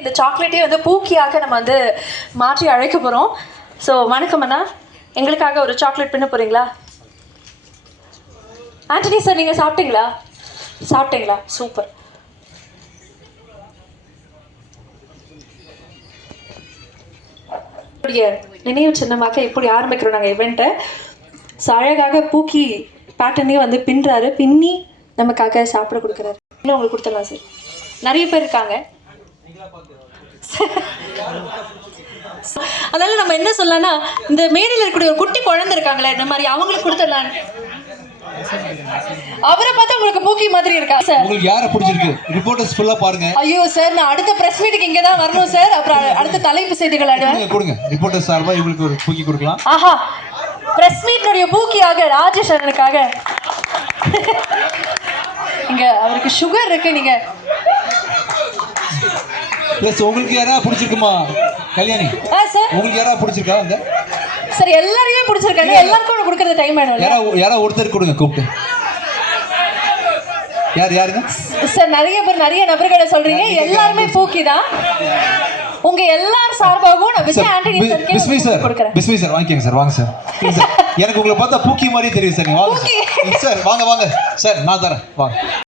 இந்த சாக்லேட்டே வந்து பூக்கியாக நம்ம வந்து மாற்றி அழைக்க போகிறோம். ஸோ வணக்கம் அண்ணா, எங்களுக்காக ஒரு சாக்லேட் பின்ன போகிறீங்களா? ஆண்டனி சார், நீங்கள் சாப்பிட்டீங்களா? சூப்பர். நினைவு சின்னமாக இப்படி ஆரம்பிக்கிறோம் நாங்கள் இவெண்ட்டை. ஸோ அழகாக பூக்கி பேட்டர்னே வந்து பின்னி நமக்காக சாப்பிட கொடுக்குறாரு. இன்னும் உங்களுக்கு கொடுத்துடலாம் சார். நிறைய பேர் இருக்காங்க. அதனால நம்ம என்ன சொல்லலாம்னா, இந்த மேடையில் இருக்கக்கூடிய ஒரு குட்டி குழந்தை இருக்காங்களே, இந்த மாதிரி அவங்களுக்கு கொடுத்துடலாம். அவரை பார்த்தா உங்களுக்கு பூக்கி மாதிரி இருக்கா சார்? உங்களுக்கு யாரை பிடிச்சிருக்கு? ரிப்போர்ட்டர்ஸ் ஃபுல்லா பாருங்க. ஐயோ சார், நான் அடுத்த பிரஸ் மீட்டுக்கு இங்க தான் வரணும் சார். அப்புறம் அடுத்த தலைப்பு செய்திகள் கொடுங்க. ரிப்போர்ட்டர்ஸ் சார்பா இவங்களுக்கு ஒரு பூக்கி கொடுக்கலாம். ஆஹா, பிரஸ் மீட்னுடைய பூக்கியாக ராஜேஷ் அண்ணனுக்காக. இங்க அவருக்கு சுகர் இருக்கு. நீங்க பிளஸ் உங்களுக்கு யாரா பிடிச்சிருக்குமா கல்யாணி? சார், உங்களுக்கு யாரா பிடிச்சிருக்கா? அந்த சார் எல்லாரையும் பிடிச்சிருக்காங்க. எல்லாருக்கும் கொடுக்கறது டைம் ஆயிடும். யாரா ஒருத்தர் கொடுங்க கூப்பிட்டு. யாருங்க சார்? நிறைய நபர்களை சொல்றீங்க. எல்லாருமே பூக்கி தான். உங்க எல்லார் சார்பாகவும் நான் விஜய் ஆண்டனி சார் கொடுக்கிறேன். பிஸ்மி சார் வாங்கிக்கங்க சார். வாங்க சார். எனக்கு உங்களை பார்த்தா பூக்கி மாதிரி தெரியும் சார். வாங்க சார். வாங்க சார், நான் தரேன். வாங்க.